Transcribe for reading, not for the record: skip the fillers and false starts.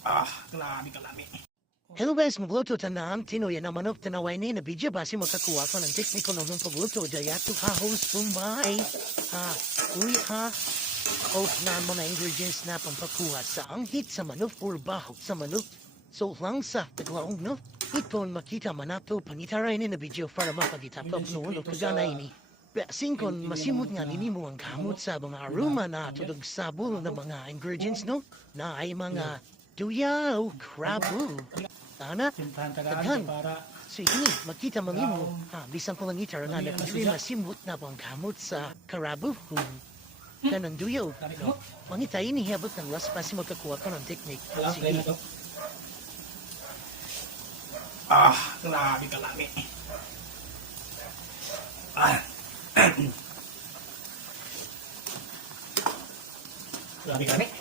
Grabe kalami. Hello guys, magluto tanan. Tinuya na manok tanaway ni na video base makakuha ko ng tekniko ng pagluto. Dayato ha, host Bombay. Uy ha. Host na mga ingredients na pampakuha sa anghit sa manok or bahog sa manok. So lang sa taglaong no. Ipon makita manato panitaray ni na video para mapagitapap noon o kaganay ni. Basing kon masimot nga nini mo ang kamot sa mga aroma na tulog sabol ng mga ingredients no. Na ay mga tuyaw, krabo. Tana, taghan. So ini, makita mo mo. Bisan ko lang itar nga na pagdiri masimot na bang kamot sa karabo. Kanang duyaw. Mangita ini habot ng las pasi magkakuha ko ng technique. Sige. Grabe kalami. Grabe kalami.